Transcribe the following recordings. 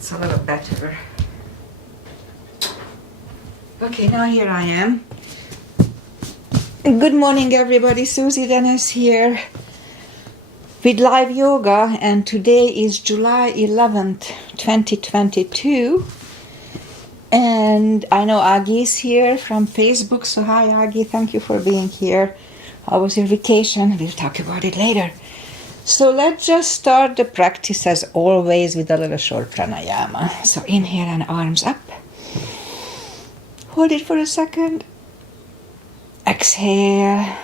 It's a little better. Okay, now here I am. Good morning, everybody. Susie Dennis here with live yoga, and today is July 11th, 2022. And I know Agi is here from Facebook, so hi Agi, thank you for being here. How was your vacation? We'll talk about it later. So let's just start the practice as always with a little short pranayama. So inhale and arms up. Hold it for a second. Exhale.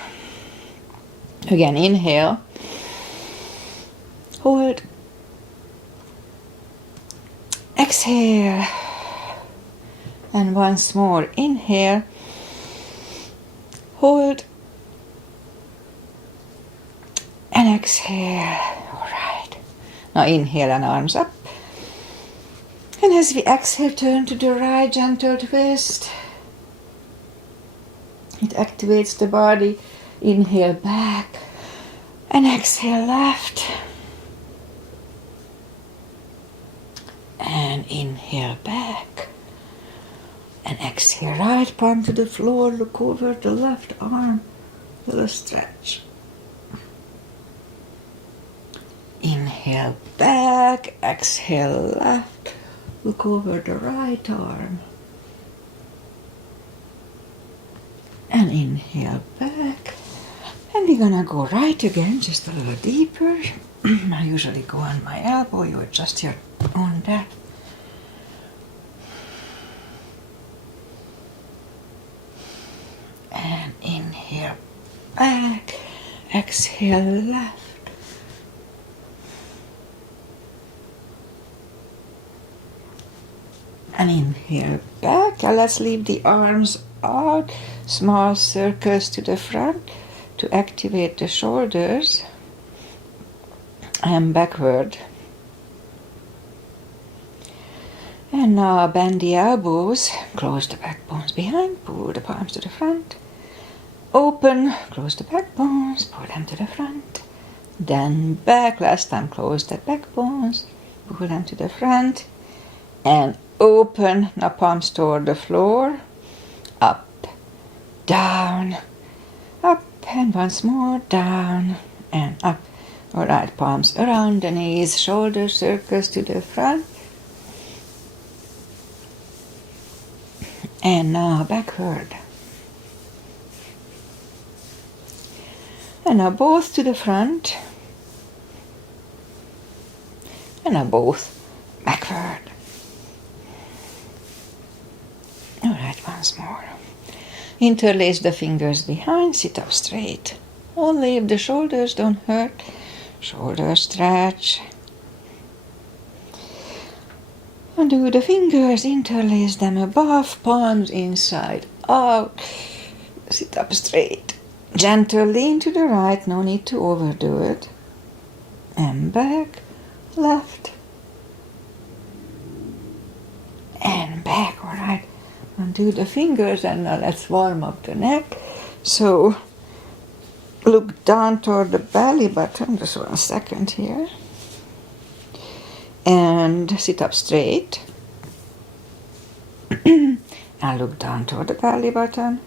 Again, inhale. Hold. Exhale. And once more, inhale. Hold. And exhale. All right. Now inhale and arms up. And as we exhale, turn to the right, gentle twist. It activates the body. Inhale back. And exhale left. And inhale back. And exhale right, palm to the floor. Look over the left arm. Little stretch. Inhale back, exhale left, look over the right arm. And inhale back. And we're gonna go right again, just a little deeper. I usually go on my elbow, you adjust your own depth. And inhale back, exhale left. And inhale back, and let's leave the arms out, small circles to the front to activate the shoulders, and backward. And now bend the elbows, close the back bones behind, pull the palms to the front, open, close the back bones, pull them to the front, then back, last time close the back bones, pull them to the front, and open, now palms toward the floor, up, down, up, and once more, down, and up. All right, palms around the knees, shoulder circles to the front. And now backward. And now both to the front. And now both backward. All right, once more. Interlace the fingers behind, sit up straight. Only if the shoulders don't hurt. Shoulders stretch. Undo the fingers, interlace them above, palms inside out. Sit up straight. Gentle lean to the right, no need to overdo it. And back, left. And back, all right. Undo the fingers, and now let's warm up the neck. So look down toward the belly button, just 1 second here. And sit up straight. And look down toward the belly button.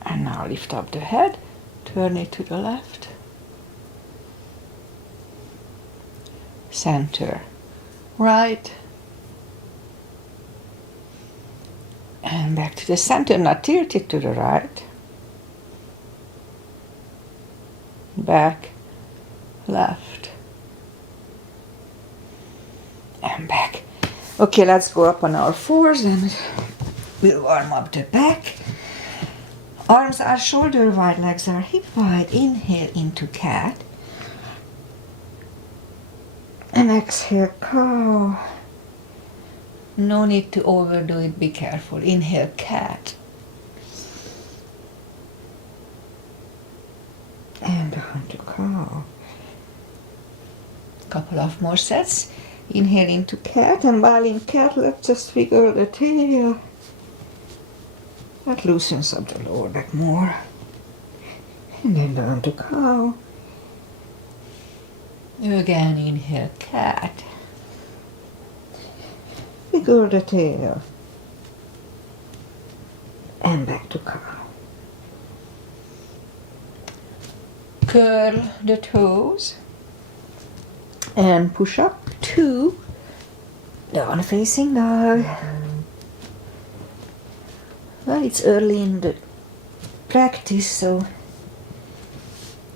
And now lift up the head, turn it to the left. Center, right. And back to the center, now tilt it to the right. Back, left. And back. Okay, let's go up on our fours and we'll warm up the back. Arms are shoulder wide, legs are hip wide. Inhale into cat. And exhale, cow. No need to overdo it, be careful. Inhale, cat. And down to cow. Couple of more sets. Inhale into cat, and while in cat, let's just wiggle the tail. That loosens up the lower back more. And then down to cow. Again, inhale, cat. Wiggle the tail. And back to cow. Curl the toes. And push up to down facing dog. Well, it's early in the practice, so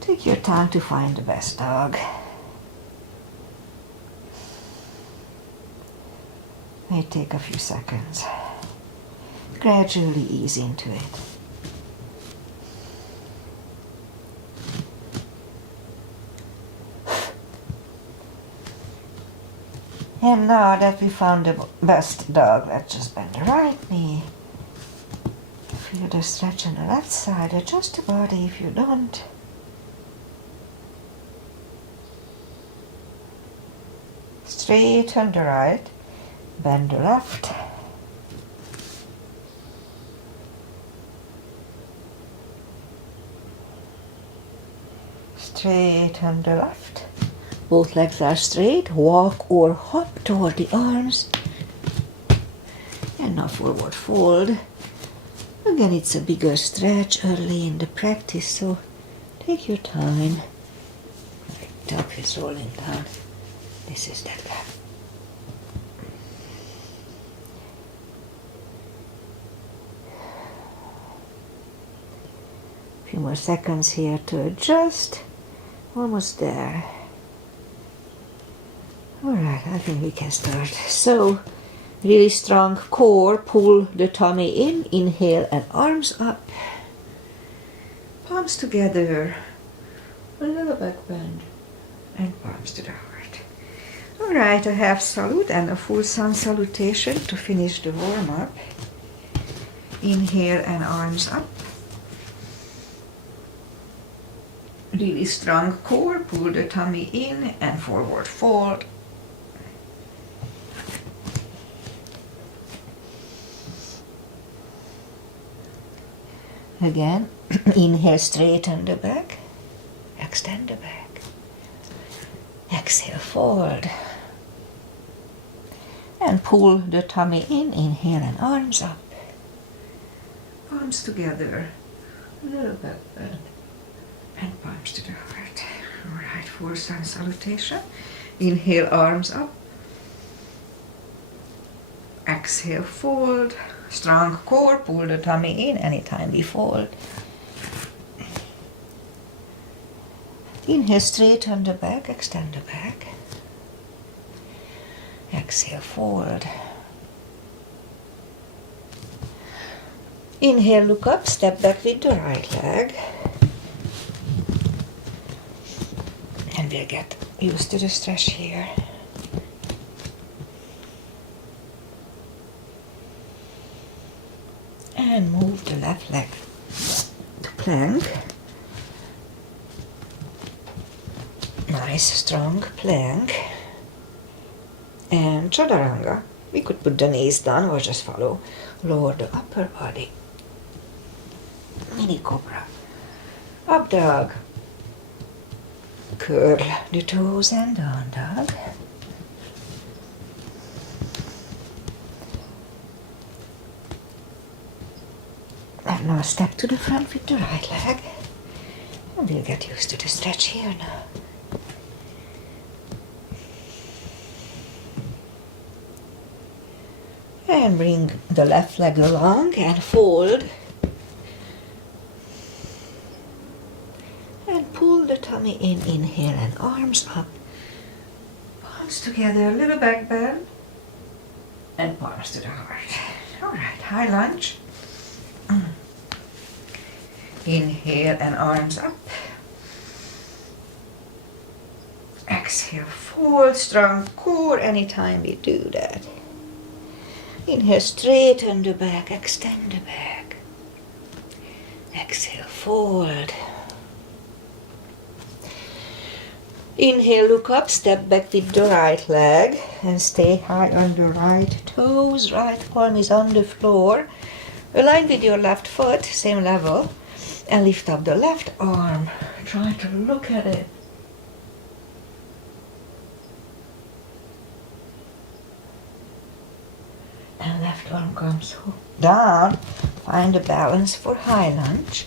take your time to find the best dog. May take a few seconds. Gradually ease into it. And now that we found the best dog, let's just bend the right knee. Feel the stretch on the left side. Adjust the body if you don't. Straight on the right. Bend the left. Straight on the left. Both legs are straight. Walk or hop toward the arms. And now forward fold. Again, it's a bigger stretch early in the practice, so take your time. My dog is rolling down. This is that guy. Few more seconds here to adjust. Almost there. Alright, I think we can start. So, really strong core, pull the tummy in, inhale and arms up. Palms together, a little back bend, and palms to the heart. Alright, a half salute and a full sun salutation to finish the warm up. Inhale and arms up. Really strong core, pull the tummy in and forward fold. Again, inhale, straighten the back, extend the back. Exhale, fold. And pull the tummy in, inhale and arms up. Palms together, a little back bend. And palms to the heart. Alright, full sun salutation. Inhale, arms up. Exhale, fold. Strong core, pull the tummy in anytime we fold. Inhale, straighten the back, extend the back. Exhale, fold. Inhale, look up, step back with the right leg. And we'll get used to the stretch here. And move the left leg to plank. Nice strong plank. And chaturanga. We could put the knees down or just follow. Lower the upper body. Mini cobra. Up dog. Curl the toes and down dog. And now step to the front with the right leg. And we'll get used to the stretch here now. And bring the left leg along and fold. And pull the tummy in, inhale and arms up. Palms together, a little back bend. And palms to the heart. Alright, high lunge. Inhale and arms up. Exhale, fold, strong core anytime we do that. Inhale, straighten the back, extend the back. Exhale, fold. Inhale, look up, step back with the right leg and stay high on the right toes. Right palm is on the floor. Align with your left foot, same level. And lift up the left arm. Try to look at it. And left arm comes down. Find a balance for high lunge.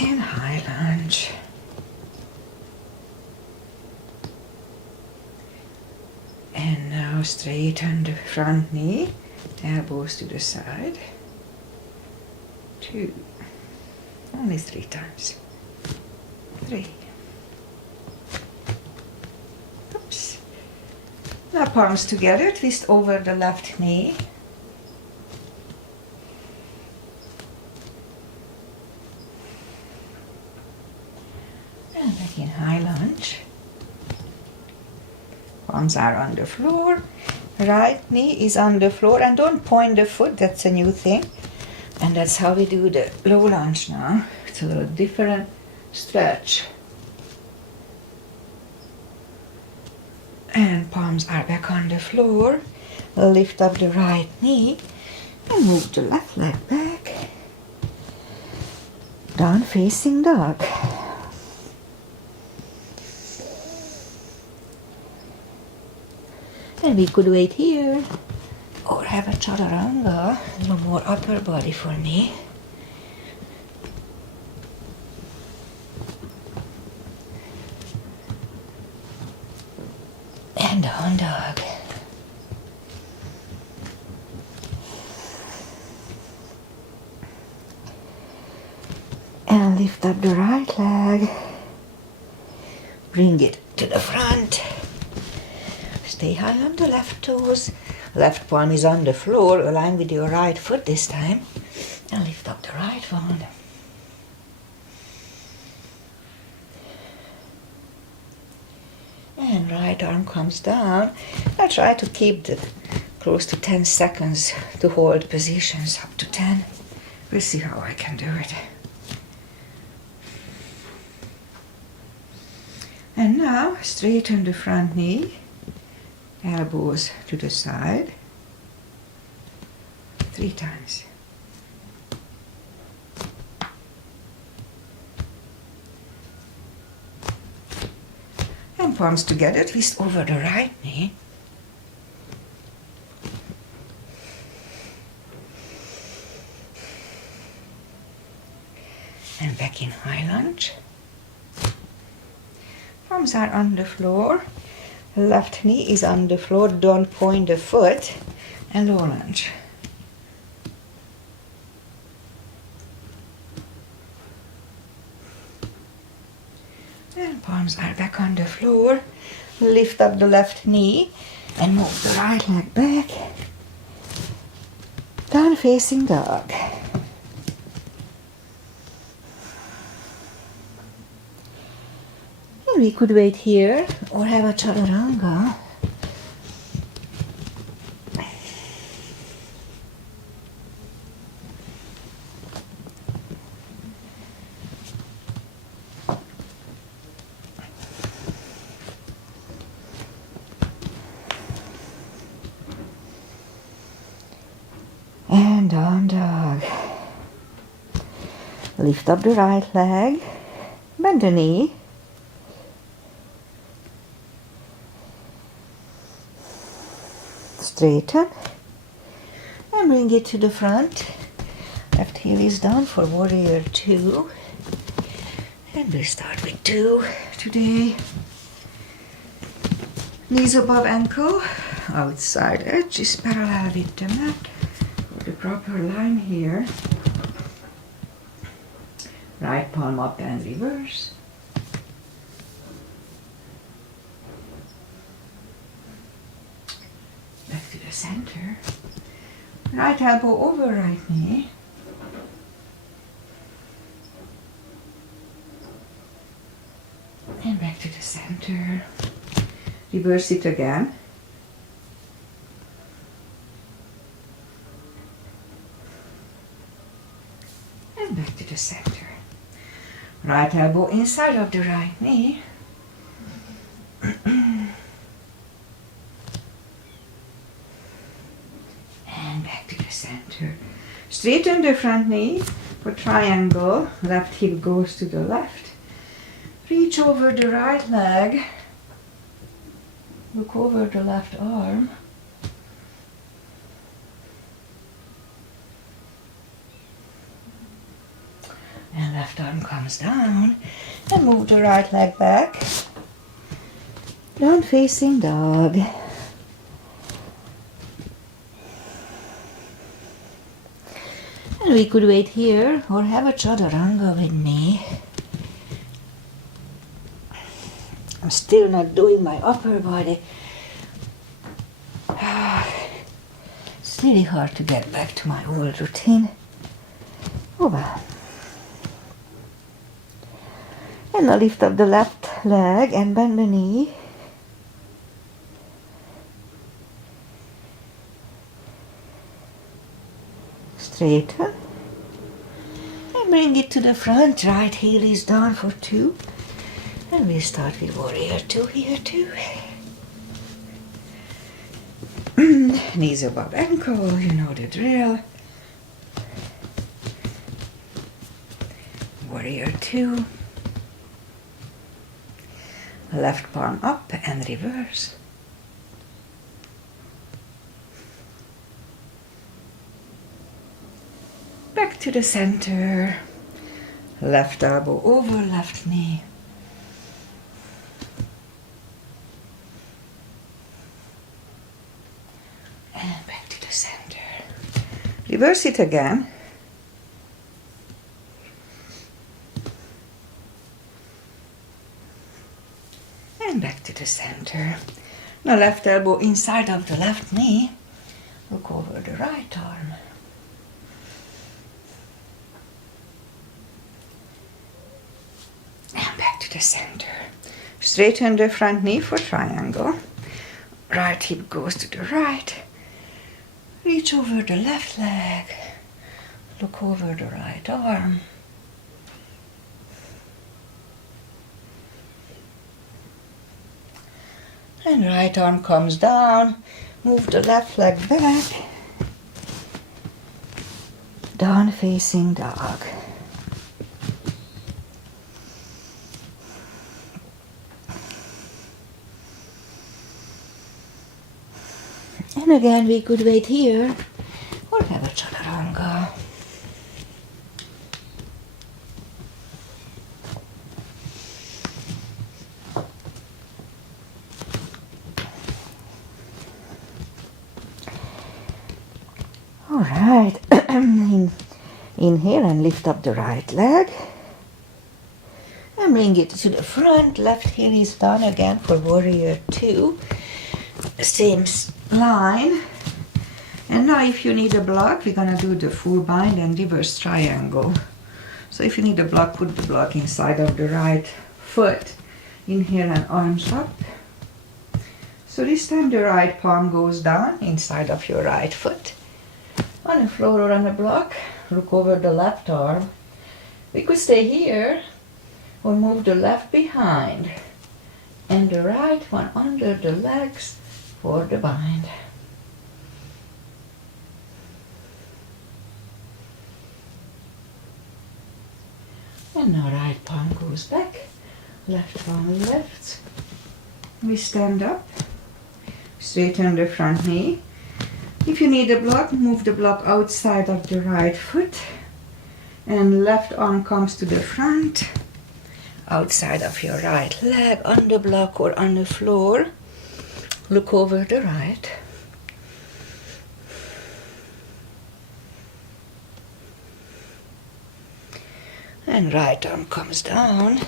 And high lunge. And now straighten the front knee. Elbows to the side. 2. Only 3 times. 3. Oops. Now palms together, twist over the left knee. And back in high lunge. Palms are on the floor. Right knee is on the floor, and don't point the foot, that's a new thing. And that's how we do the low lunge now. It's a little different stretch. And palms are back on the floor. Lift up the right knee and move the left leg back. Down facing dog. And we could wait here or have a chaturanga, a little more upper body for me. And down dog. And lift up the right leg. Bring it to the front. Stay high on the left toes. Left palm is on the floor. Align with your right foot this time. And lift up the right one. And right arm comes down. I try to keep the close to 10 seconds to hold positions, up to 10. We'll see how I can do it. And now straighten the front knee. Elbows to the side. 3 times. And palms together, twist over the right knee. And back in high lunge. Palms are on the floor. Left knee is on the floor, don't point the foot, and low lunge. And palms are back on the floor. Lift up the left knee and move the right leg back. Down facing dog. We could wait here or have a chaturanga. And down dog. Lift up the right leg. Bend the knee. Straighten and bring it to the front. Left heel is down for warrior 2. And we'll start with 2 today. Knees above ankle. Outside edge is parallel with the mat. For the proper line here. Right palm up and reverse. Back to the center. Right elbow over right knee. And back to the center. Reverse it again. And back to the center. Right elbow inside of the right knee. And back to the center. Straighten the front knee for triangle. Left hip goes to the left. Reach over the right leg. Look over the left arm. And left arm comes down. And move the right leg back. Down facing dog. And we could wait here or have a chaturanga with me. I'm still not doing my upper body. It's really hard to get back to my old routine. Oh well. And now lift up the left leg and bend the knee. Straighten. And bring it to the front. Right heel is down for 2. And we start with warrior 2 here too. Knees above ankle, you know the drill. Warrior 2. Left palm up and reverse. Back to the center. Left elbow over left knee. And back to the center. Reverse it again. And back to the center. Now left elbow inside of the left knee. Look over the right arm. And back to the center. Straighten the front knee for triangle. Right hip goes to the right. Reach over the left leg. Look over the right arm. And right arm comes down. Move the left leg back. Down facing dog. And again we could wait here or have a chaturanga. Alright, inhale and lift up the right leg. And bring it to the front. Left heel is down again for warrior 2. Same line. And now if you need a block, we're going to do the full bind and reverse triangle. So if you need a block, put the block inside of the right foot. Inhale and arms up. So this time the right palm goes down inside of your right foot. On the floor or on the block, look over the left arm. We could stay here or move the left behind and the right one under the legs for the bind. And now right palm goes back, left palm lifts. We stand up, straighten the front knee. If you need a block, move the block outside of the right foot and left arm comes to the front, outside of your right leg, on the block or on the floor. Look over the right. And right arm comes down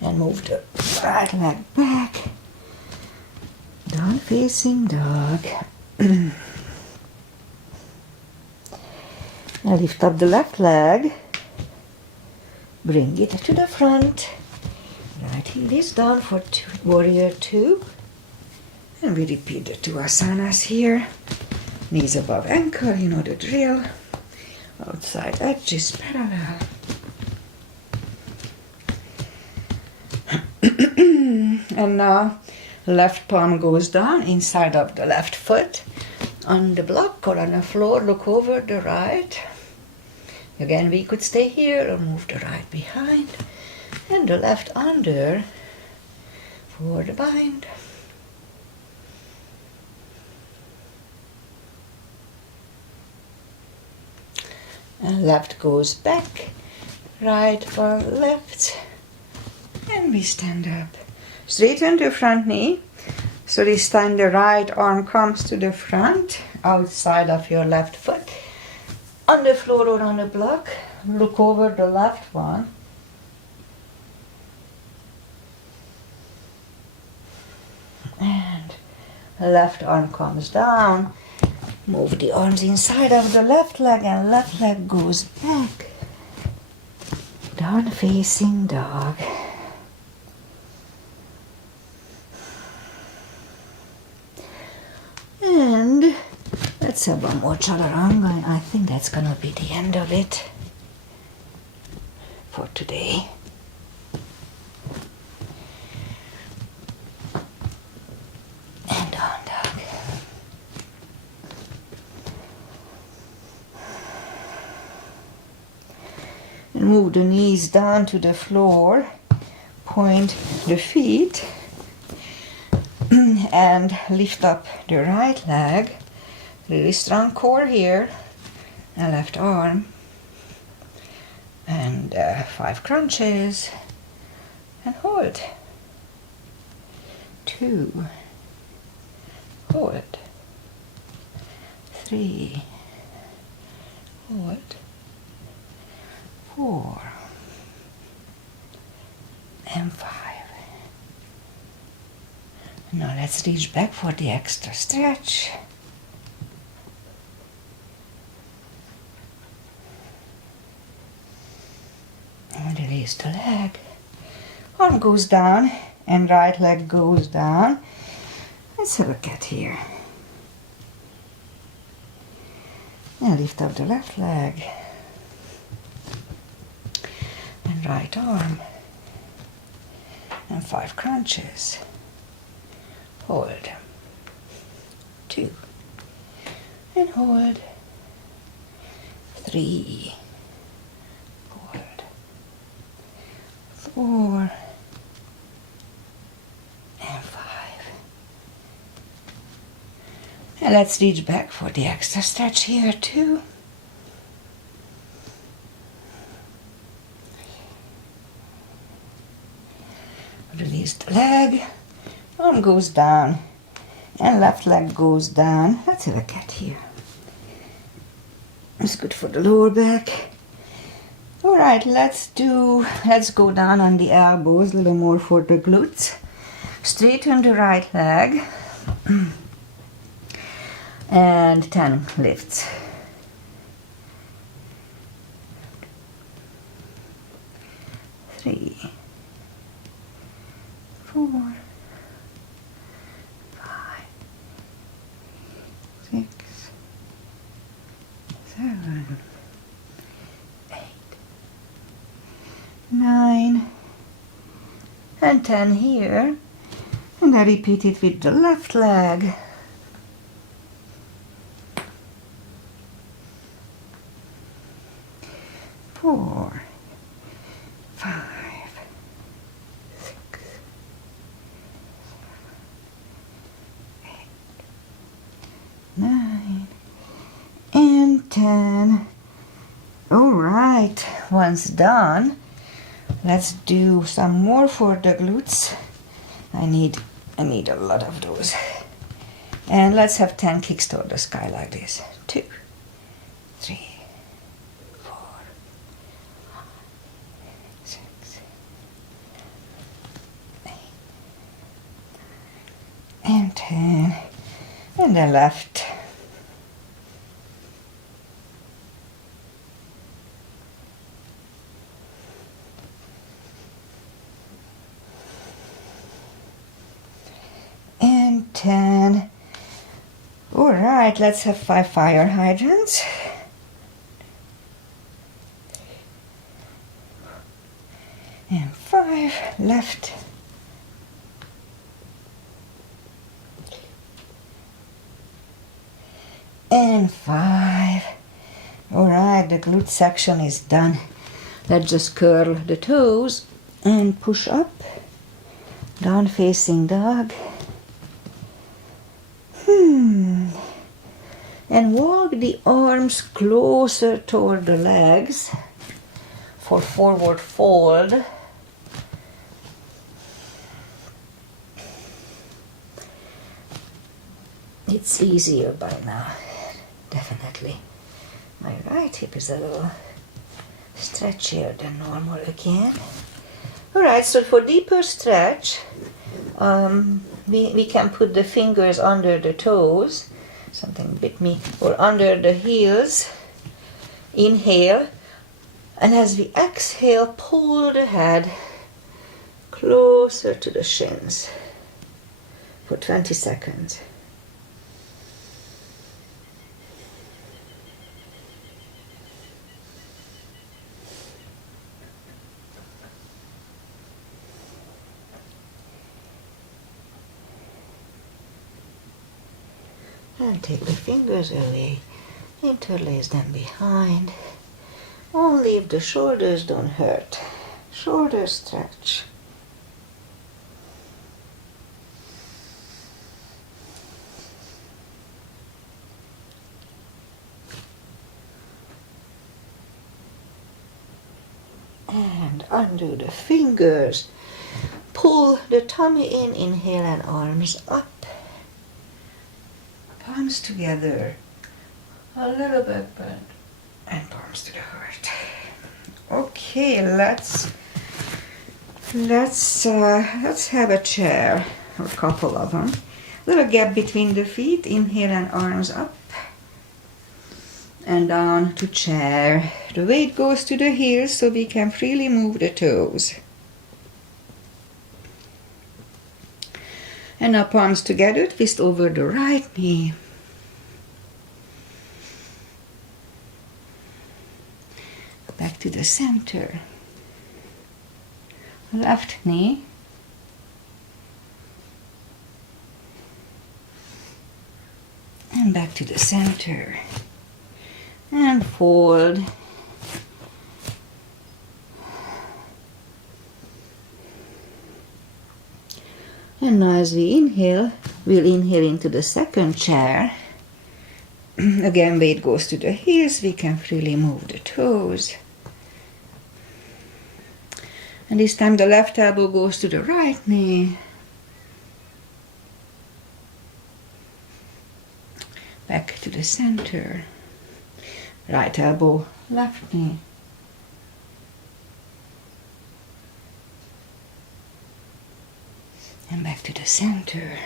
and move the right leg back. Down facing dog. Now lift up the left leg. Bring it to the front. Right heel is down for warrior 2. And we repeat the 2 asanas here. Knees above ankle, you know the drill. Outside edges parallel. And now left palm goes down inside of the left foot. On the block or on the floor, look over the right. Again, we could stay here or move the right behind. And the left under for the bind. And left goes back, right for left, and we stand up. Straighten the front knee. So this time the right arm comes to the front, outside of your left foot. On the floor or on the block, look over the left one. And the left arm comes down. Move the arms inside of the left leg and left leg goes back. Down facing dog. And let's have one more chaturanga. I think that's gonna be the end of it for today. And down dog. And move the knees down to the floor. Point the feet. And lift up the right leg. Really strong core here. And left arm. And 5 crunches. And hold. 2. Hold. 3. Hold. 4. And 5. Now let's reach back for the extra stretch. And release the leg. Arm goes down and right leg goes down. Let's have a cat here. And lift up the left leg. And right arm. And 5 crunches. Hold. 2. And hold. 3. Hold. 4. And 5. And let's reach back for the extra stretch here too. Release the leg. Arm goes down and left leg goes down. Let's have a cat here. It's good for the lower back. All right, let's go down on the elbows, a little more for the glutes. Straighten the right leg and 10 lifts. 3, 4, 5, 6, 7, 8, 9, and 10 here. And I repeat it with the left leg. 4, 5, 6, 8, 9, and 10. All right, once done, let's do some more for the glutes. I need a lot of those. And let's have 10 kicks toward the sky like this. 2, 3, 4, 5, 6, 8, and 10. And the left. And 10. All right, let's have 5 fire hydrants. And 5 left. And 5. All right, the glute section is done. Let's just curl the toes and push up. Down facing dog. And walk the arms closer toward the legs for forward fold. It's easier by now, definitely. My right hip is a little stretchier than normal again. Alright, so for deeper stretch, we can put the fingers under the toes, something bit me, or under the heels. Inhale, and as we exhale, pull the head closer to the shins for 20 seconds. And take the fingers away, interlace them behind. Only if the shoulders don't hurt. Shoulder stretch. And undo the fingers. Pull the tummy in, inhale, and arms up. Palms together, a little bit bent, and palms to the heart. Okay, let's have a chair, or a couple of them. Little gap between the feet. Inhale and arms up and down to chair. The weight goes to the heels so we can freely move the toes. And now palms together, twist over the right knee. Back to the center. Left knee. And back to the center. And fold. And now as we inhale, we'll inhale into the second chair. Again, weight goes to the heels. We can freely move the toes. And this time the left elbow goes to the right knee. Back to the center. Right elbow, left knee. And back to the center.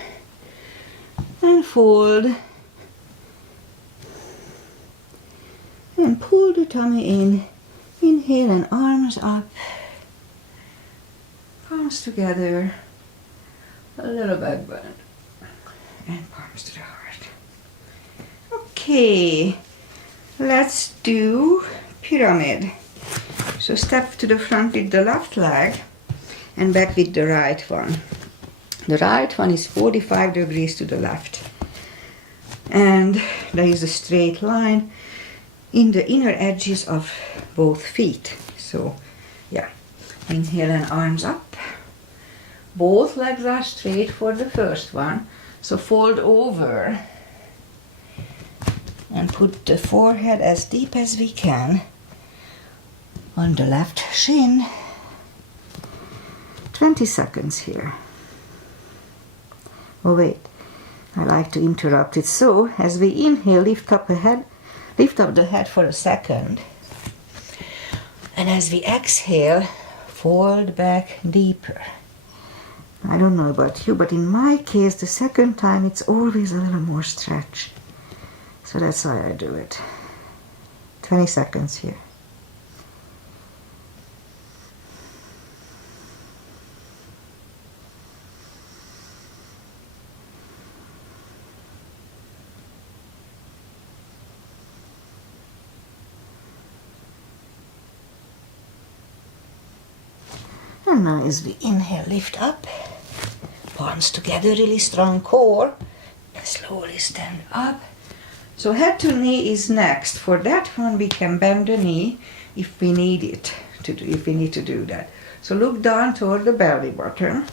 And fold. And pull the tummy in. Inhale and arms up. Palms together. A little back bend. And palms to the heart. Okay. Let's do pyramid. So step to the front with the left leg and back with the right one. The right one is 45 degrees to the left. And there is a straight line in the inner edges of both feet. So, yeah. Inhale and arms up. Both legs are straight for the first one. So fold over and put the forehead as deep as we can on the left shin. 20 seconds here. Oh wait, I like to interrupt it. So as we inhale, lift up the head for a second. And as we exhale, fold back deeper. I don't know about you, but in my case, the second time it's always a little more stretch. So that's why I do it. 20 seconds here. And now as we inhale, lift up, palms together, really strong core, and slowly stand up. So head to knee is next. For that one, we can bend the knee if we need it if we need to do that. So look down toward the belly button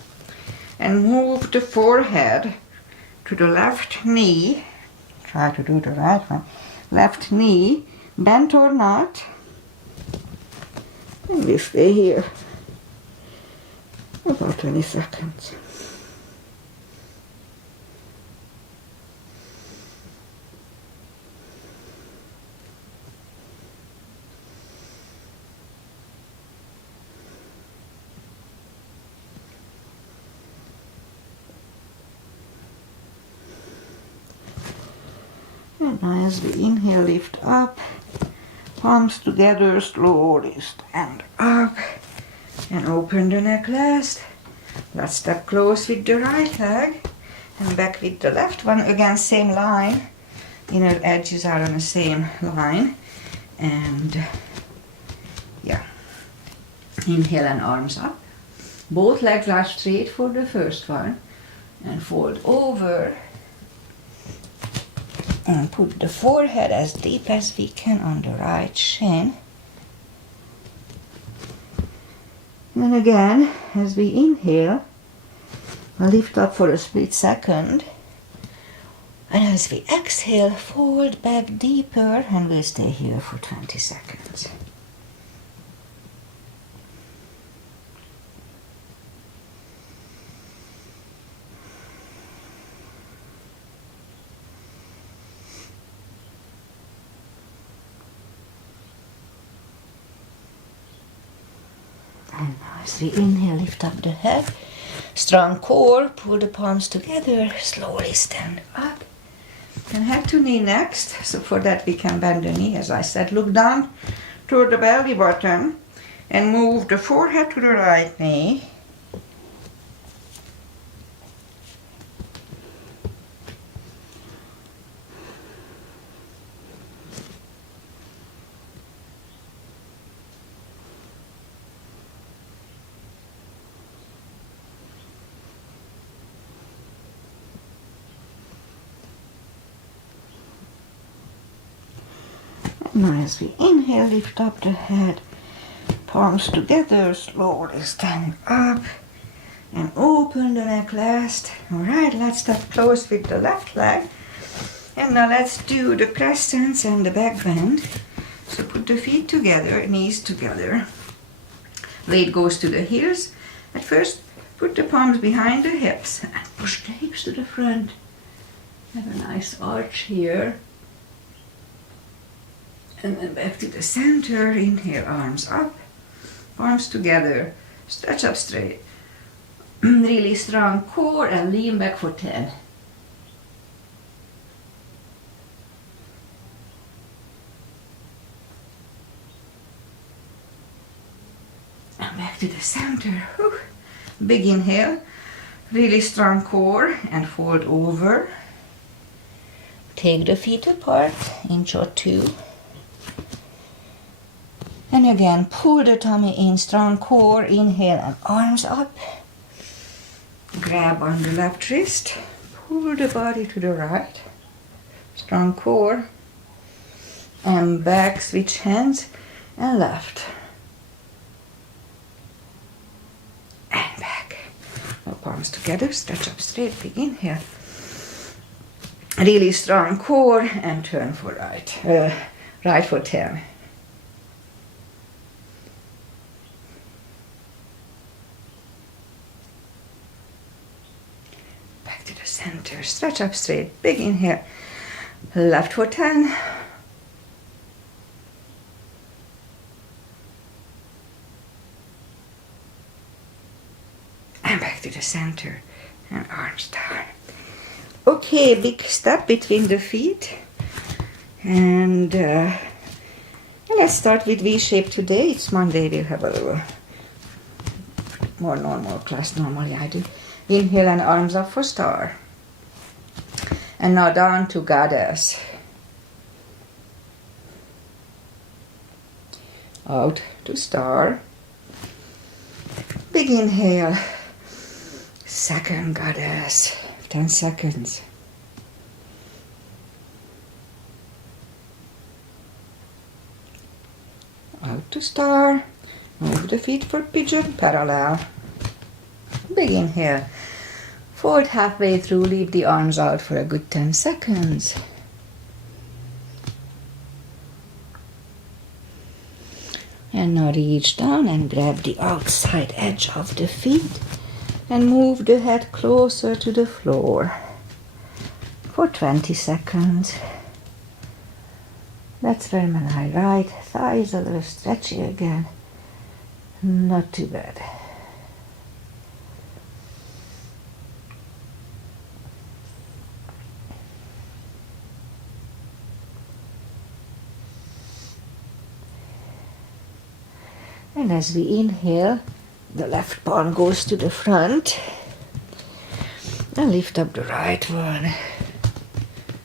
and move the forehead to the left knee. try to do the right one. Left knee, bent or not. And we stay here about 20 seconds. And as we inhale, lift up, palms together, slowly stand up and open the neck last. Let's step close with the right leg and back with the left one. Again, same line. Inner edges are on the same line. And yeah, inhale and arms up. Both legs are straight for the first one. And fold over. And put the forehead as deep as we can on the right shin. And again, as we inhale, lift up for a split second. And as we exhale, fold back deeper, and we'll stay here for 20 seconds. And as we inhale, lift up the head, strong core, pull the palms together, slowly stand up. And head to knee next. So for that we can bend the knee, as I said. Look down toward the belly button and move the forehead to the right knee. Now as we inhale, lift up the head, palms together, slowly stand up and open the neck last. Alright, let's step close with the left leg. And now let's do the crescents and the back bend. So put the feet together, knees together. Weight goes to the heels. At first, put the palms behind the hips and push the hips to the front. Have a nice arch here. And then back to the center. Inhale, arms up, palms together, stretch up straight. Really strong core and lean back for 10. And back to the center. Whew. Big inhale, really strong core and fold over. Take the feet apart, inch or two. And again, pull the tummy in, strong core, inhale and arms up. Grab on the left wrist, pull the body to the right. Strong core. And back, switch hands and left. And back. Now palms together, stretch up straight, big inhale. Really strong core and turn for right. Right for 10. To the center, stretch up straight, big inhale, left for 10, and back to the center, and arms down. Okay, big step between the feet, and let's start with V-shape today. It's Monday, we'll have a little more normal class. Normally I do. Inhale and arms up for star. And now down to goddess. Out to star. Big inhale. Second goddess. 10 seconds. Out to star. Move the feet for pigeon parallel. Big inhale. Fold halfway through, leave the arms out for a good 10 seconds. And now reach down and grab the outside edge of the feet and move the head closer to the floor for 20 seconds. That's where my right thigh is a little stretchy again. Not too bad. And as we inhale, the left palm goes to the front. And lift up the right one.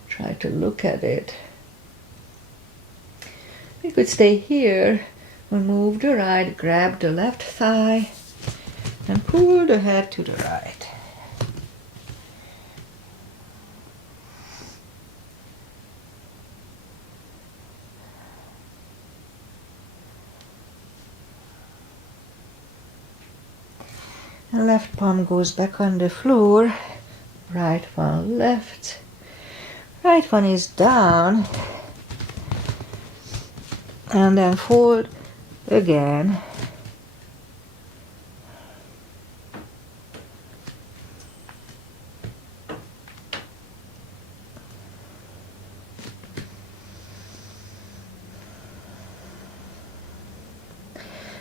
Try to look at it. We could stay here or move the right, grab the left thigh, and pull the head to the right. The left palm goes back on the floor, right one left, right one is down, and then fold again.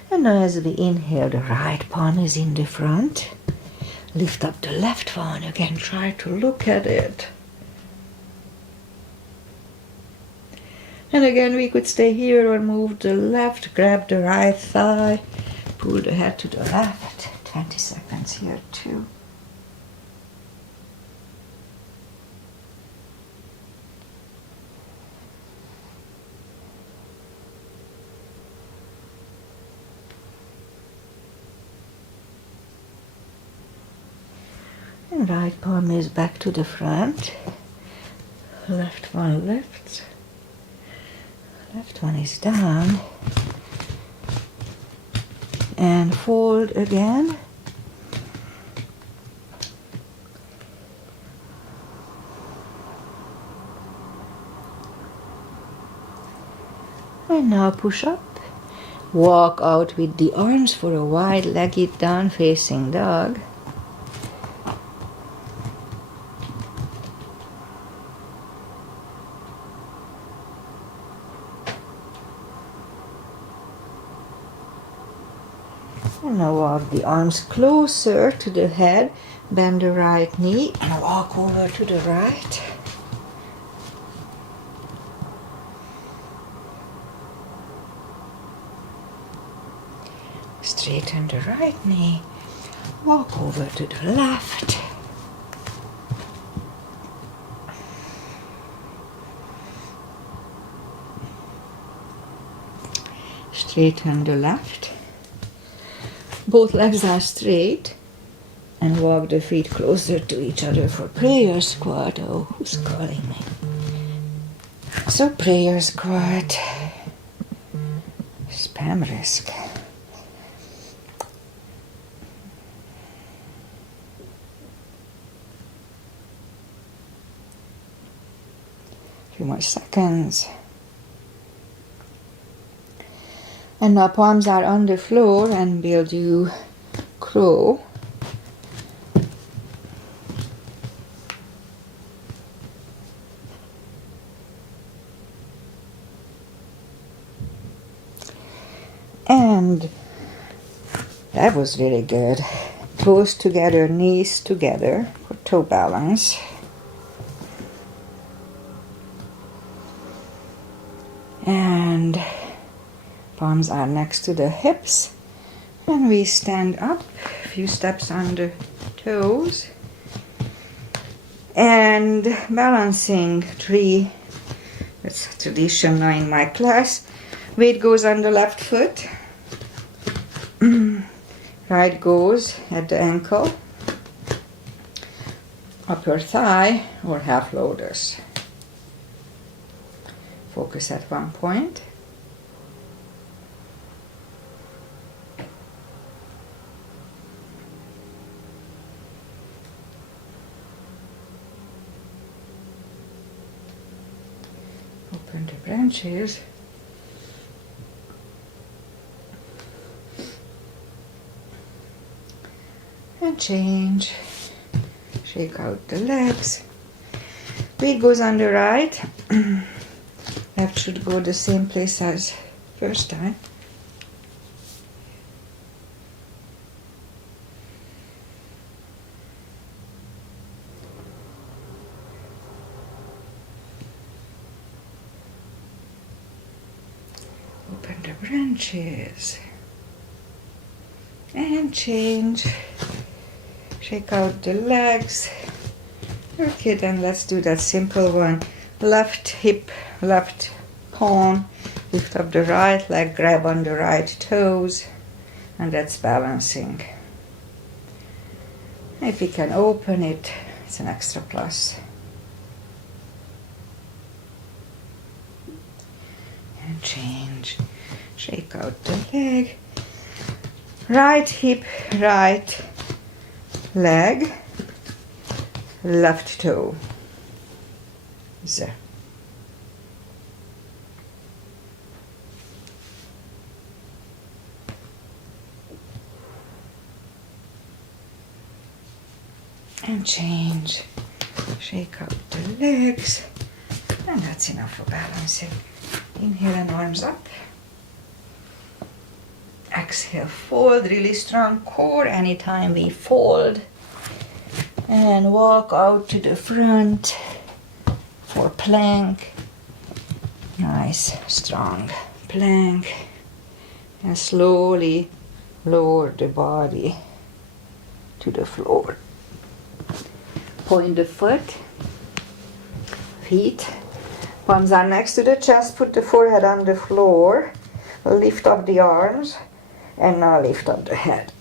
And now as we inhale, the right palm is in the front. Lift up the left one again, try to look at it. And again we could stay here or move the left, grab the right thigh, pull the head to the left. 20 seconds here too. And right palm is back to the front. Left one left. Left one is down. And fold again. And now push up. Walk out with the arms for a wide-legged down-facing dog. And now walk the arms closer to the head, bend the right knee and walk over to the right. Straighten the right knee, walk over to the left. Straighten the left. Both legs are straight and walk the feet closer to each other for prayer squat. Oh, who's calling me? So prayer squat. Spam risk. Few more seconds. And now palms are on the floor and we'll do crow. And that was really good. Toes together, knees together for toe balance. And palms are next to the hips. And we stand up, a few steps on the toes. And balancing tree, that's tradition now in my class. Weight goes on the left foot. Right goes at the ankle. Upper thigh or half lotus. Focus at one point. Open the branches. And change. Shake out the legs. Weight goes on the right. Left should go the same place as first time. Open the branches. And change. Shake out the legs. Okay, then let's do that simple one. Left hip, left palm. Lift up the right leg, grab on the right toes. And that's balancing. If you can open it, it's an extra plus. And change. Shake out the leg. Right hip, right leg, left toe. There. And change. Shake out the legs. And that's enough for balancing. Inhale and arms up. Exhale, fold, really strong core anytime we fold. And walk out to the front for plank. Nice, strong plank. And slowly lower the body to the floor. Point the feet. Palms are next to the chest. Put the forehead on the floor. Lift up the arms. And now lift up the head.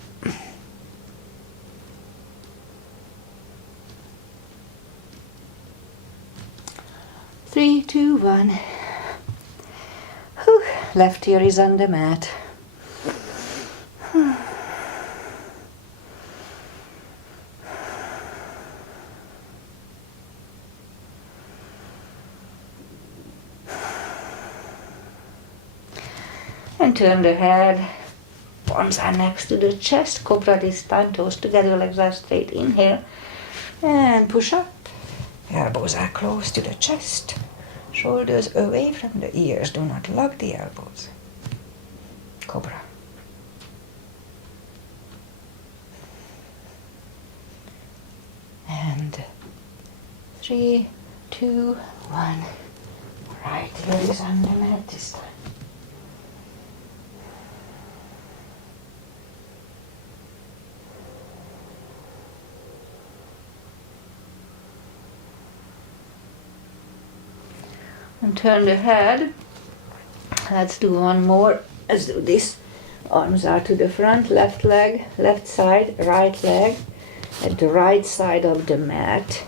Three, two, one. Whew. Left ear is on the mat. And turn the head. Arms are next to the chest. Cobra this time. Toes together, legs are straight. Inhale. And push up. Elbows are close to the chest. Shoulders away from the ears. Do not lock the elbows. Cobra. And 3, 2, 1. Right here is on the mat this time. And turn the head. Let's do one more. Let's do this. Arms are to the front, left leg, left side, right leg at the right side of the mat.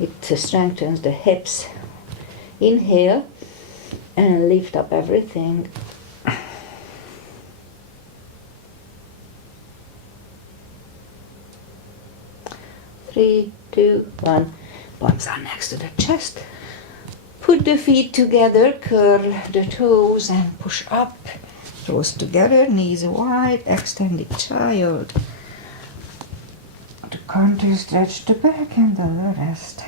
It strengthens the hips. Inhale and lift up everything. 3, 2, 1. Palms are next to the chest. Put the feet together, curl the toes and push up. Toes together, knees wide, extended child. The contour, stretch the back and then the rest.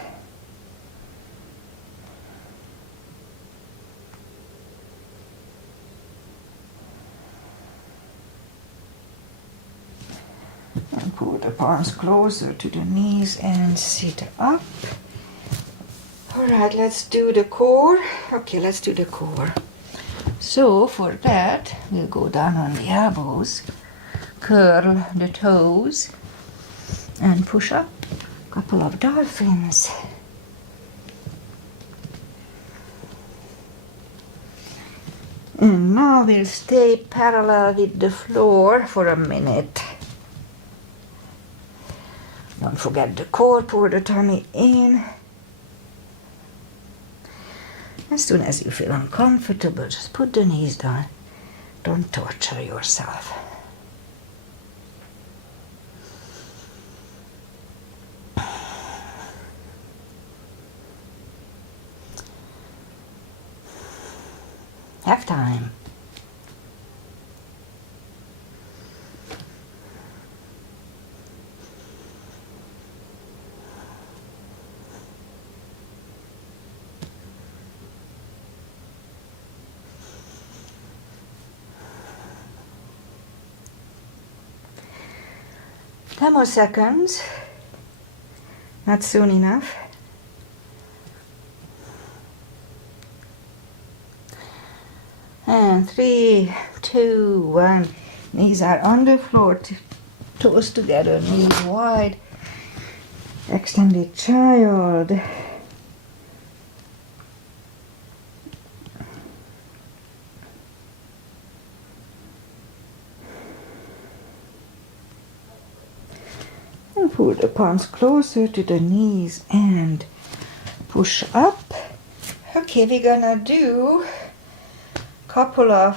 And pull the palms closer to the knees and sit up. Alright, let's do the core. Okay, let's do the core. So for that, we'll go down on the elbows, curl the toes, and push up. Couple of dolphins. And now we'll stay parallel with the floor for a minute. Don't forget the core, pull the tummy in. As soon as you feel uncomfortable, just put the knees down. Don't torture yourself. Have time. 10 more seconds. Not soon enough. And 3, 2, 1. Knees are on the floor, toes together, knees wide. Extended child. And pull the palms closer to the knees and push up. Okay, we're gonna do a couple of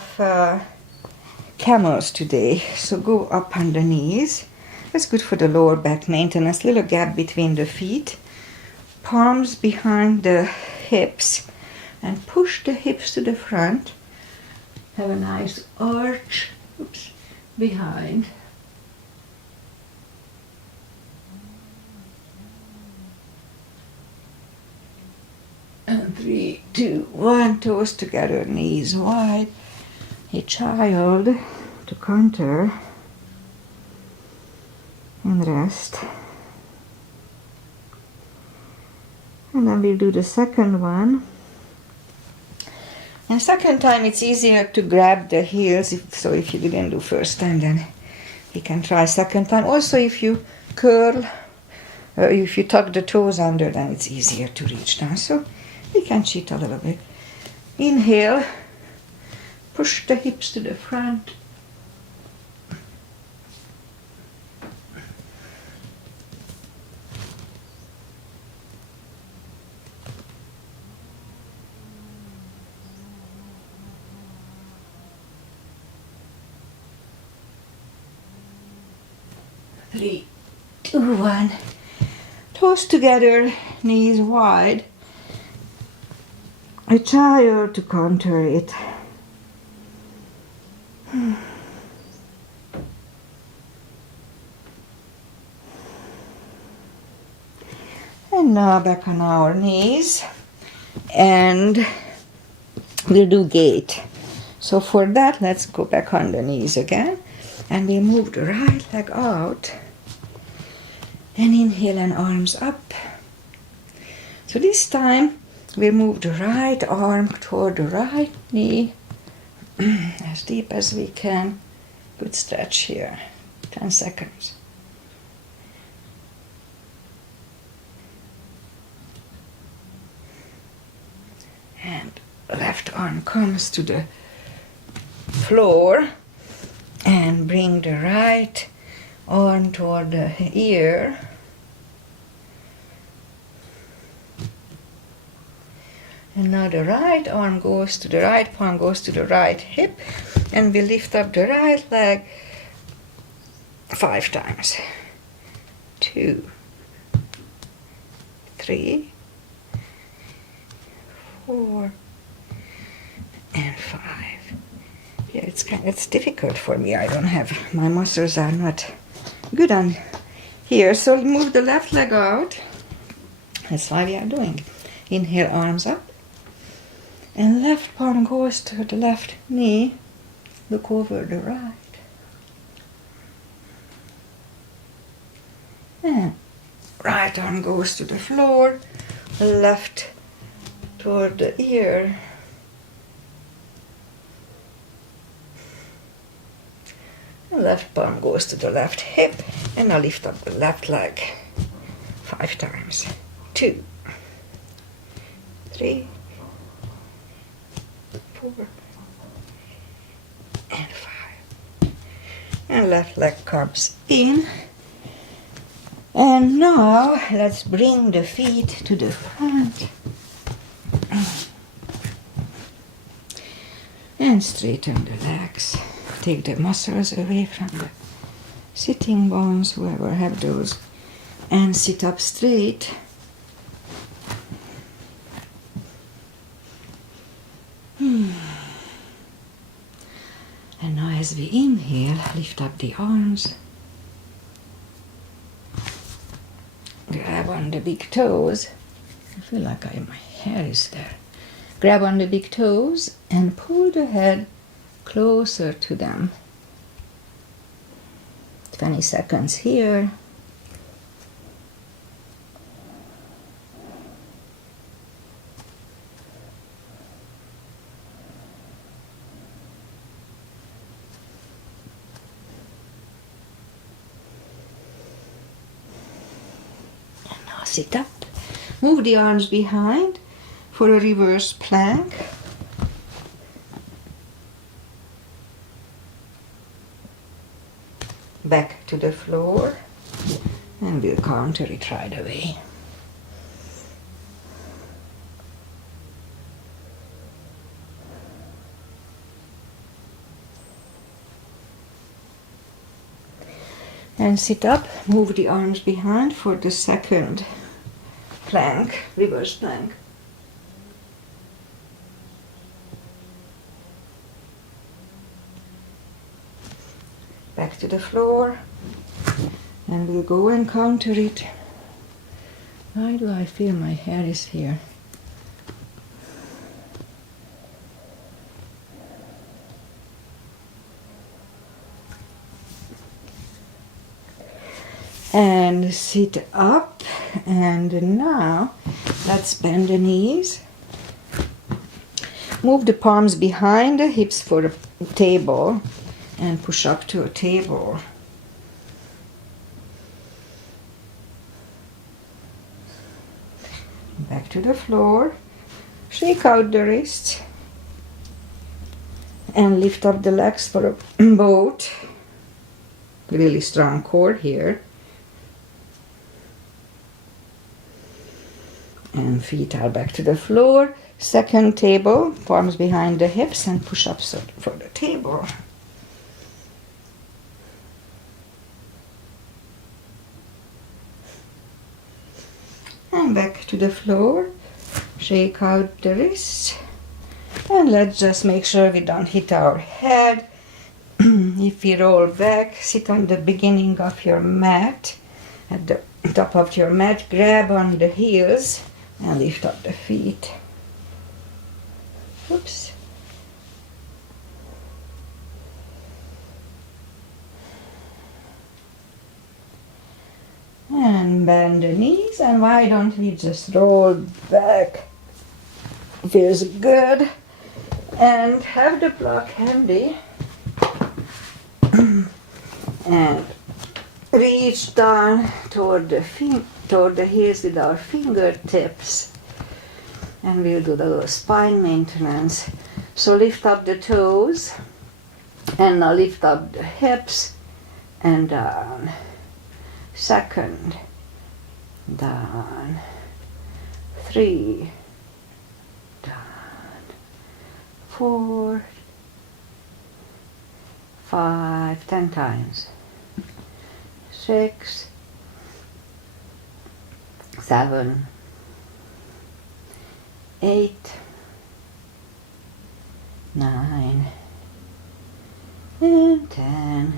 camels today. So go up on the knees. That's good for the lower back maintenance. Little gap between the feet. Palms behind the hips and push the hips to the front. Have a nice arch, behind. And 3, 2, 1, toes together, knees wide. A child to counter and rest. And then we'll do the second one. And second time it's easier to grab the heels, so if you didn't do first time, then you can try second time. Also if you curl, if you tuck the toes under, then it's easier to reach down. So we can cheat a little bit. Inhale, push the hips to the front. Three, 2, 1. Toes together, knees wide. A child to counter it. And now back on our knees. And we'll do gate. So for that, let's go back on the knees again. And we move the right leg out. And inhale and arms up. So this time, we move the right arm toward the right knee. As deep as we can. Good stretch here. 10 seconds. And left arm comes to the floor. And bring the right arm toward the ear. And now the right arm goes to the right palm, goes to the right hip. And we lift up the right leg 5 times. 2, 3, 4, and 5. Yeah, it's difficult for me. I don't have, my muscles are not good on here. So move the left leg out. That's why we are doing. Inhale, arms up. And left palm goes to the left knee. Look over the right. And right arm goes to the floor. Left toward the ear. And left palm goes to the left hip. And now lift up the left leg 5 times. 2, 3, 4, and 5. And left leg comes in. And now let's bring the feet to the front. And straighten the legs. Take the muscles away from the sitting bones, whoever have those. And sit up straight. And now as we inhale, lift up the arms. Grab on the big toes. I feel like my hair is there. Grab on the big toes and pull the head closer to them. 20 seconds here. And now sit up. Move the arms behind for a reverse plank. Back to the floor, and we'll counter it right away. And sit up, move the arms behind for the second plank, reverse plank. Back to the floor, and we'll go and counter it. Why do I feel my hair is here? And sit up, and now let's bend the knees. Move the palms behind the hips for a table and push up to a table. Back to the floor. Shake out the wrists and lift up the legs for a boat. Really strong core here. And feet are back to the floor. Second table, palms behind the hips and push up for the table. And back to the floor. Shake out the wrists. And let's just make sure we don't hit our head. If you roll back, sit on the beginning of your mat. At the top of your mat, grab on the heels and lift up the feet. Oops. And bend the knees, and why don't we just roll back? Feels good. And have the block handy. And reach down toward the heels with our fingertips. And we'll do the little spine maintenance. So lift up the toes. And now lift up the hips and down. Second, down, 3, down, 4, 5, 10 times, 6, 7, 8, 9, and 10.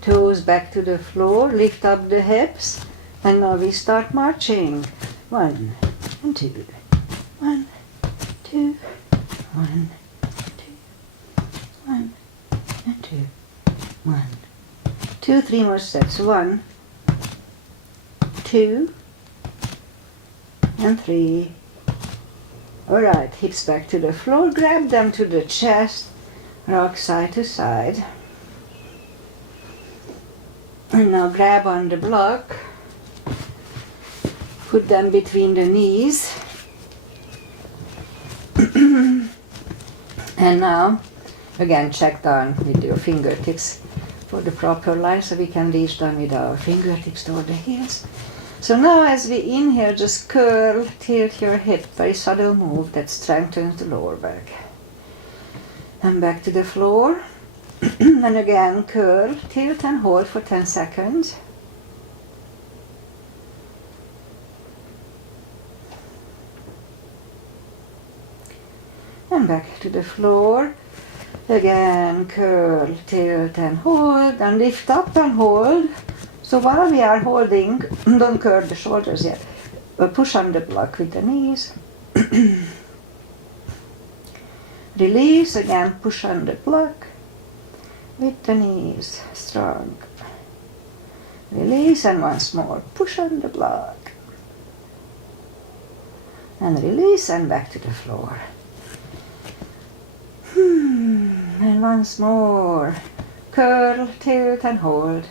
Toes back to the floor, lift up the hips, and now we start marching. 1 and 2, 1, 2, 1, 2, 1, and 2, 1, 2, 3 more steps. 1, 2, and 3. Alright, hips back to the floor, grab them to the chest, rock side to side. And now grab on the block, put them between the knees, and now again check down with your fingertips for the proper line so we can reach down with our fingertips toward the heels. So now as we inhale, just curl, tilt your hip, very subtle move that strengthens the lower back. And back to the floor. And again, curl, tilt and hold for 10 seconds. And back to the floor. Again, curl, tilt and hold, and lift up and hold. So while we are holding, don't curl the shoulders yet. Push on the block with the knees. Release, again, push on the block. With the knees, strong. Release, and once more, push on the block. And release, and back to the floor. And once more, curl, tilt, and hold.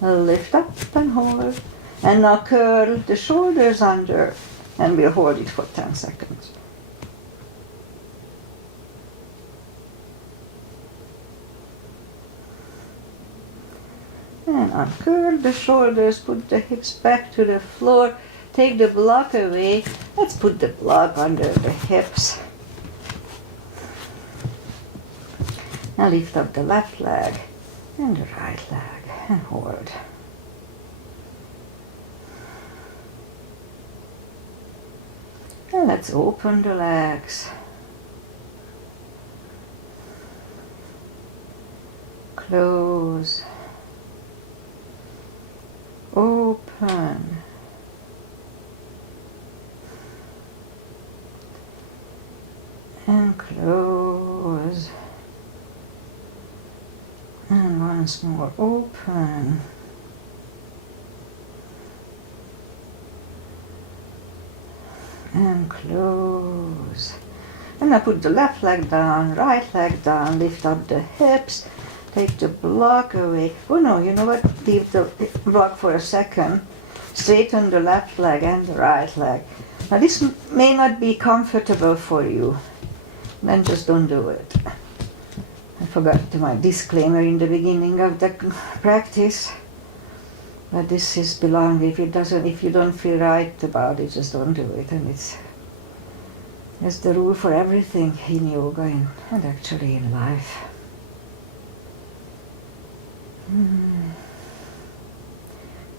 Lift up and hold. And now curl the shoulders under, and we'll hold it for 10 seconds. And uncurl the shoulders, put the hips back to the floor, take the block away. Let's put the block under the hips. Now lift up the left leg and the right leg and hold. And let's open the legs. Close. Open. And close. And once more, open. And close. And I put the left leg down, right leg down, lift up the hips, take the block away. Oh no, you know what? Leave the block for a second. Straighten the left leg and the right leg. Now this may not be comfortable for you. Then just don't do it. I forgot my disclaimer in the beginning of the practice. But this is belong. If you don't feel right about it, just don't do it. And it's the rule for everything in yoga and actually in life.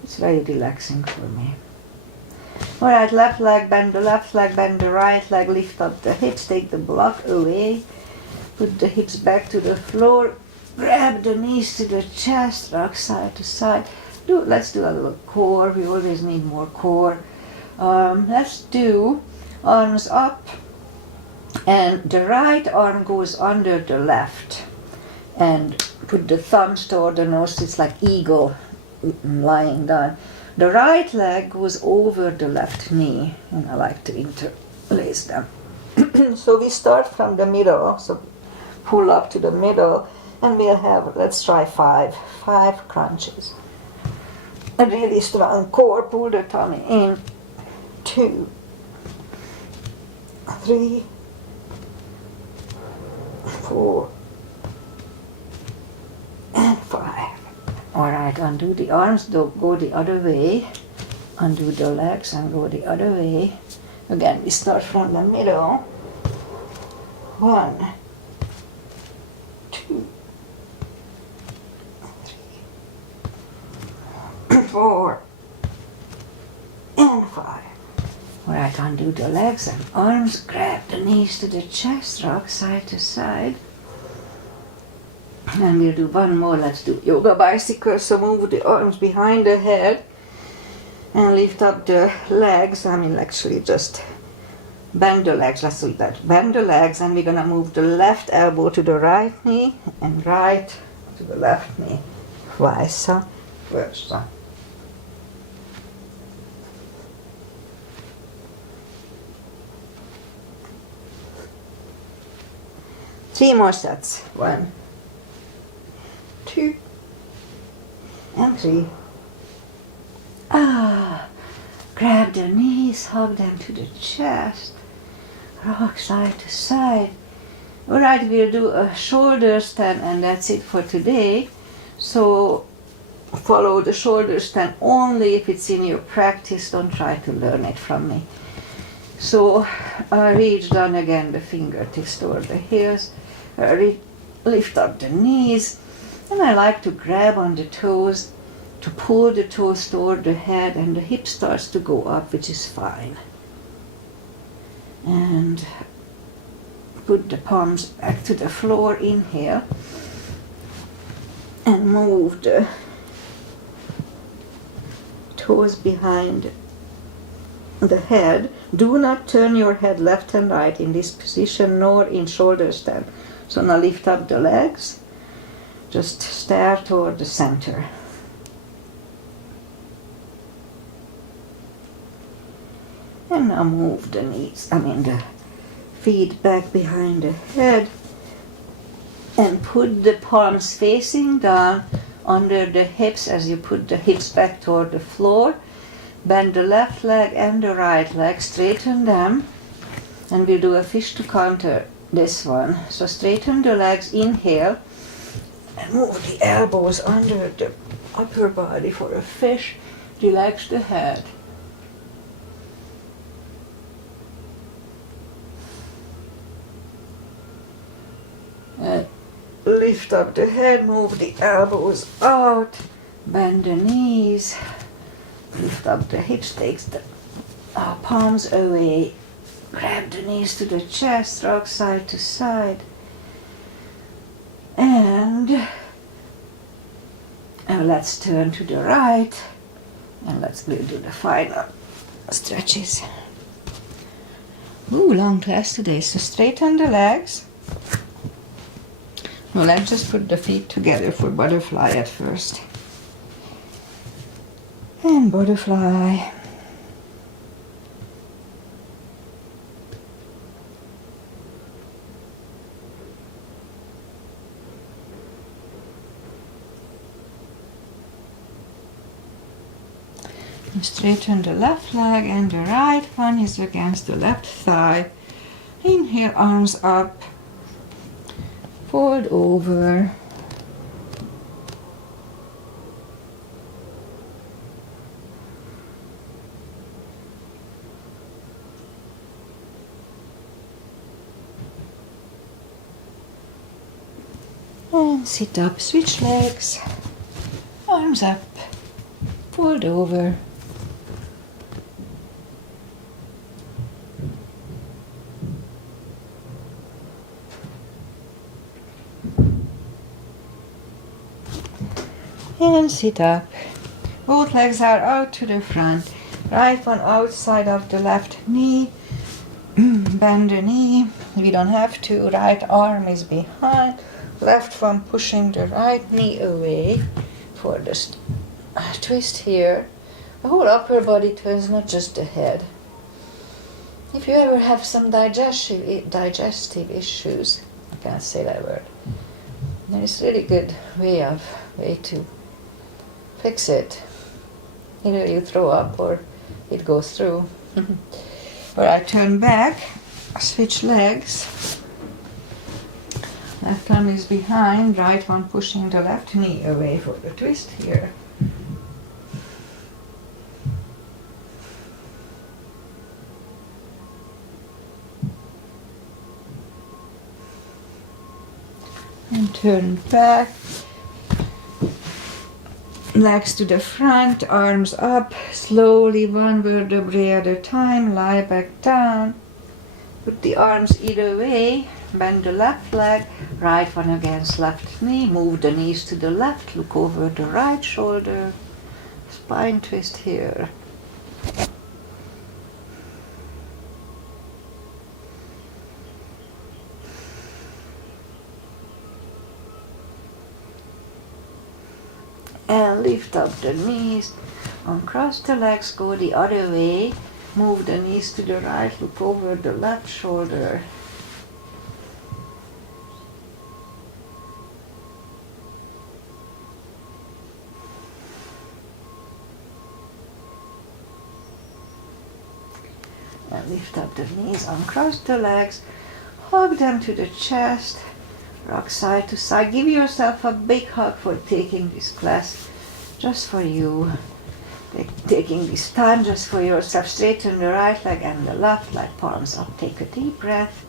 It's very relaxing for me. Alright, left leg, bend the left leg, bend the right leg, lift up the hips, take the block away, put the hips back to the floor, grab the knees to the chest, rock side to side. Let's do a little core, we always need more core. Let's do arms up, and the right arm goes under the left, and put the thumbs toward the nose, it's like eagle lying down. The right leg goes over the left knee, and I like to interlace them. So we start from the middle, so pull up to the middle, and we'll have, let's try 5 crunches. A really strong core, pull the tummy in. 2, 3, 4, and 5. Alright, undo the arms, go the other way. Undo the legs and go the other way. Again, we start from the middle. 1, 2, 3, 4, and 5. Alright, undo the legs and arms, grab the knees to the chest, rock side to side. And we'll do one more. Let's do yoga bicycle. So move the arms behind the head and lift up the legs. Actually just bend the legs. Let's do that. Bend the legs, and we're gonna move the left elbow to the right knee and right to the left knee. Vice versa. Three more sets. 1, 2, and 3. Grab the knees, hug them to the chest, rock side to side. Alright, we'll do a shoulder stand, and that's it for today. So follow the shoulder stand only if it's in your practice. Don't try to learn it from me. So reach down again the fingertips toward the heels, lift up the knees. And I like to grab on the toes, to pull the toes toward the head, and the hip starts to go up, which is fine. And put the palms back to the floor, inhale, and move the toes behind the head. Do not turn your head left and right in this position, nor in shoulder stand. So now lift up the legs. Just stare toward the center. And now move the knees, the feet back behind the head. And put the palms facing down under the hips as you put the hips back toward the floor. Bend the left leg and the right leg, straighten them. And we'll do a fish to counter this one. So straighten the legs, inhale. And move the elbows under the upper body for a fish. Relax the head. And lift up the head, move the elbows out, bend the knees, lift up the hips, takes the palms away, grab the knees to the chest, rock side to side. And let's turn to the right, and let's do the final stretches. Ooh, long class today, so straighten the legs. Well, let's just put the feet together for butterfly at first. And butterfly. And straighten the left leg and the right one is against the left thigh. Inhale, arms up. Fold over. And sit up, switch legs. Arms up. Fold over. And sit up. Both legs are out to the front. Right one outside of the left knee. Bend the knee. We don't have to. Right arm is behind. Left one pushing the right knee away for the twist here. The whole upper body turns, not just the head. If you ever have some digestive issues, I can't say that word, then it's a really good way to fix it. Either you throw up or it goes through. Or I turn back, switch legs. Left arm is behind, right one pushing the left knee away for the twist here. And turn back. Legs to the front, arms up, slowly one vertebrae at a time, lie back down. Put the arms either way, bend the left leg, right one against left knee, move the knees to the left, look over the right shoulder, spine twist here. And lift up the knees, uncross the legs, go the other way, move the knees to the right, look over the left shoulder. And lift up the knees, uncross the legs, hug them to the chest, rock side to side. Give yourself a big hug for taking this class just for you. Taking this time just for yourself. Straighten the right leg and the left leg, palms up. Take a deep breath.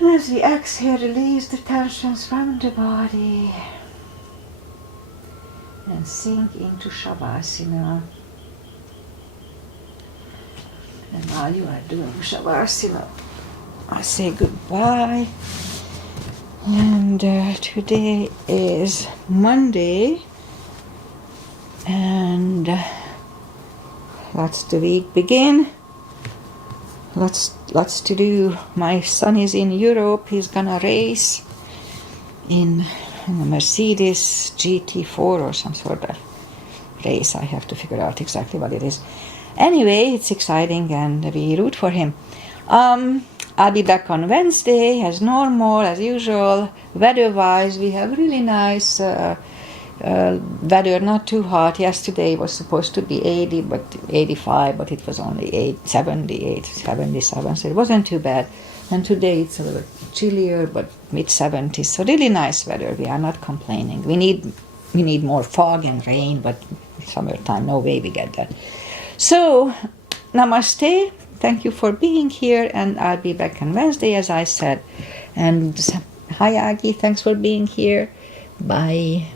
And as we exhale, release the tensions from the body. And sink into Shavasana. And while you are doing Shavasana, I say goodbye. And today is Monday. And let's the week begin. Lots to do. My son is in Europe. He's gonna race in a Mercedes GT4 or some sort of race. I have to figure out exactly what it is. Anyway, it's exciting and we root for him. I'll be back on Wednesday as normal, as usual. Weather-wise, we have really nice weather, not too hot. Yesterday was supposed to be 80, but 85, but it was only 78, 77, so it wasn't too bad. And today it's a little chillier, but mid-70s, so really nice weather. We are not complaining. We need more fog and rain, but summertime, no way we get that. So, namaste. Thank you for being here, and I'll be back on Wednesday, as I said. And hi, Aggie. Thanks for being here. Bye.